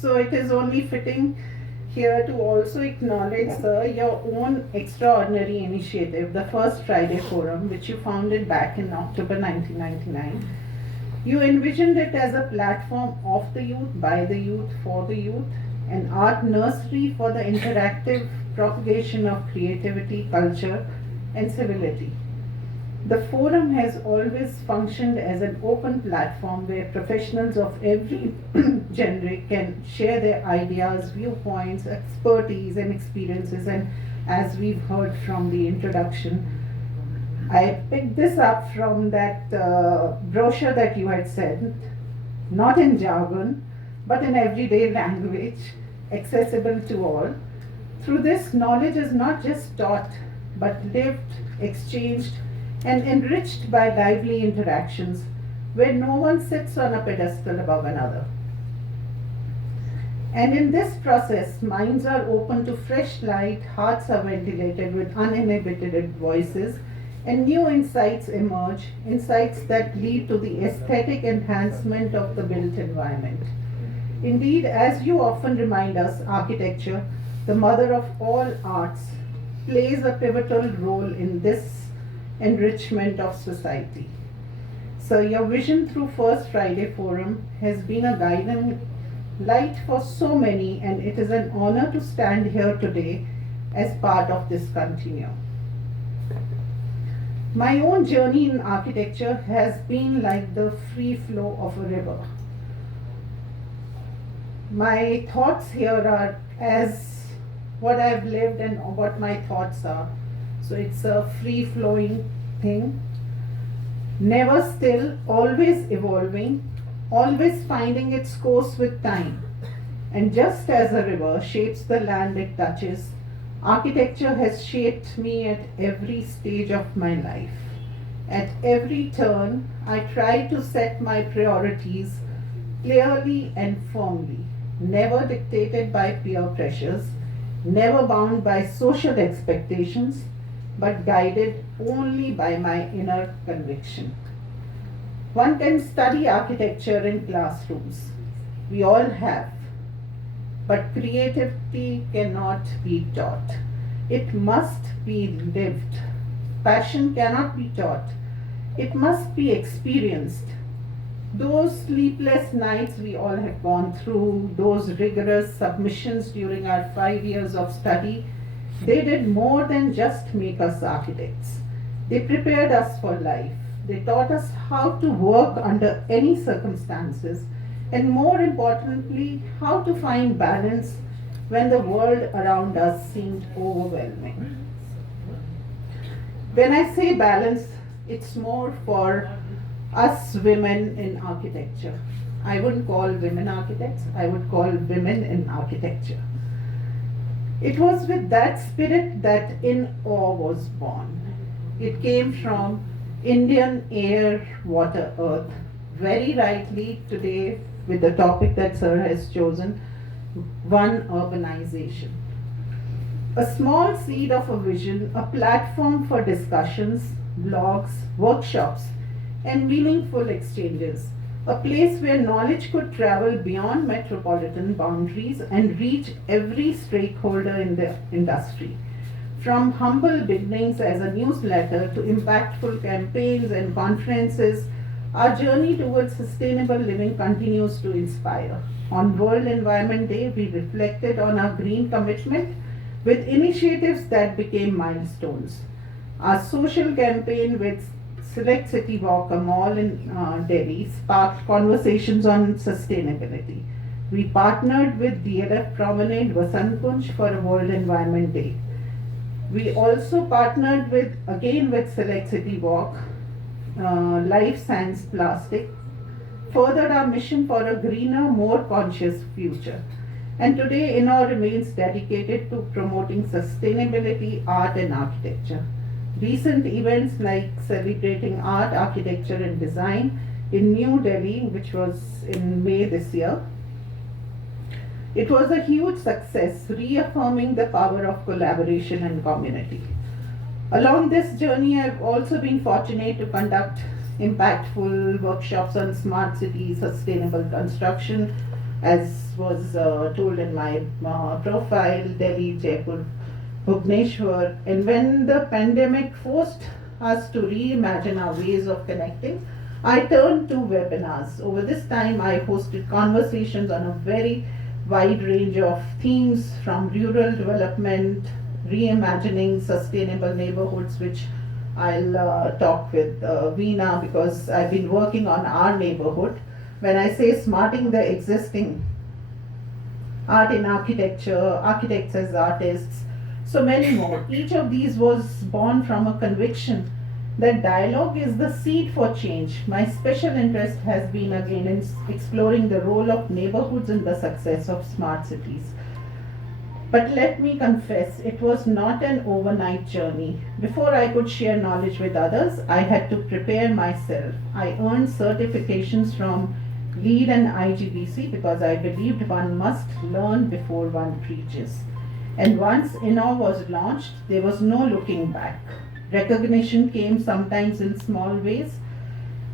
So it is only fitting here to also acknowledge, sir, your own extraordinary initiative, the First Friday Forum, which you founded back in October 1999. You envisioned it as a platform of the youth, by the youth, for the youth, an art nursery for the interactive propagation of creativity, culture, and civility. The forum has always functioned as an open platform where professionals of every genre can share their ideas, viewpoints, expertise, and experiences. And as we've heard from the introduction, I picked this up from that brochure that you had said, not in jargon, but in everyday language, accessible to all. Through this, knowledge is not just taught, but lived, exchanged, and enriched by lively interactions where no one sits on a pedestal above another. And in this process, minds are open to fresh light, hearts are ventilated with uninhibited voices, and new insights emerge, insights that lead to the aesthetic enhancement of the built environment. Indeed, as you often remind us, architecture, the mother of all arts, plays a pivotal role in this enrichment of society. So your vision through First Friday Forum has been a guiding light for so many, and it is an honor to stand here today as part of this continuum. My own journey in architecture has been like the free flow of a river. My thoughts here are as what I've lived and what my thoughts are. So it's a free flowing thing, never still, always evolving, always finding its course with time. And just as a river shapes the land it touches, architecture has shaped me at every stage of my life. At every turn, I try to set my priorities clearly and firmly, never dictated by peer pressures, never bound by social expectations, but guided only by my inner conviction. One can study architecture in classrooms. We all have. But creativity cannot be taught. It must be lived. Passion cannot be taught. It must be experienced. Those sleepless nights we all have gone through, those rigorous submissions during our 5 years of study, they did more than just make us architects. They prepared us for life. They taught us how to work under any circumstances, and more importantly, how to find balance when the world around us seemed overwhelming. When I say balance, it's more for us women in architecture. I wouldn't call women architects, I would call women in architecture. It was with that spirit that In Awe was born. It came from Indian air, water, earth. Very rightly today, with the topic that Sir has chosen, one, urbanization. A small seed of a vision, a platform for discussions, blogs, workshops, and meaningful exchanges. A place where knowledge could travel beyond metropolitan boundaries and reach every stakeholder in the industry. From humble beginnings as a newsletter to impactful campaigns and conferences, our journey towards sustainable living continues to inspire. On World Environment Day, we reflected on our green commitment with initiatives that became milestones. Our social campaign with Select City Walk, a mall in Delhi, sparked conversations on sustainability. We partnered with DLF Promenade Vasant Kunj for a World Environment Day. We also partnered with Select City Walk, Life Science Plastic, furthered our mission for a greener, more conscious future. And today, INAU remains dedicated to promoting sustainability, art, and architecture. Recent events like celebrating art, architecture, and design in New Delhi, which was in May this year, it was a huge success, reaffirming the power of collaboration and community. Along this journey, I've also been fortunate to conduct impactful workshops on smart city, sustainable construction, as was told in my profile, Delhi, Jaipur, Bhubaneswar. And when the pandemic forced us to reimagine our ways of connecting, I turned to webinars. Over this time, I hosted conversations on a very wide range of themes, from rural development, reimagining sustainable neighborhoods, which I'll talk with Veena, because I've been working on our neighborhood. When I say smarting the existing, art in architecture, architects as artists, so many more. Each of these was born from a conviction that dialogue is the seed for change. My special interest has been again in exploring the role of neighborhoods in the success of smart cities. But let me confess, it was not an overnight journey. Before I could share knowledge with others, I had to prepare myself. I earned certifications from LEED and IGBC because I believed one must learn before one preaches. And once INNOV was launched, there was no looking back. Recognition came sometimes in small ways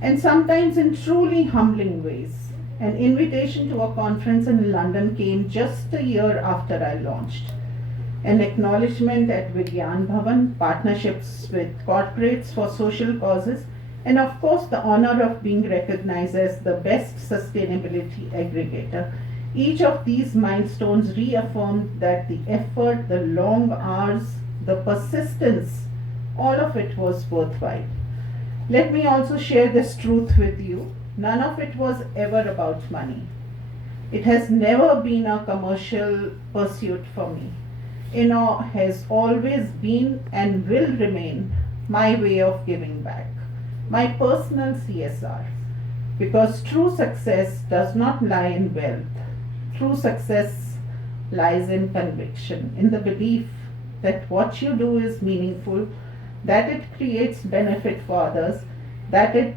and sometimes in truly humbling ways. An invitation to a conference in London came just a year after I launched. An acknowledgement at Vigyan Bhavan, partnerships with corporates for social causes, and of course the honor of being recognized as the best sustainability aggregator. Each of these milestones reaffirmed that the effort, the long hours, the persistence, all of it was worthwhile. Let me also share this truth with you. None of it was ever about money. It has never been a commercial pursuit for me. INNOV has always been and will remain my way of giving back, my personal CSR. Because true success does not lie in wealth. True success lies in conviction, in the belief that what you do is meaningful, that it creates benefit for others, that it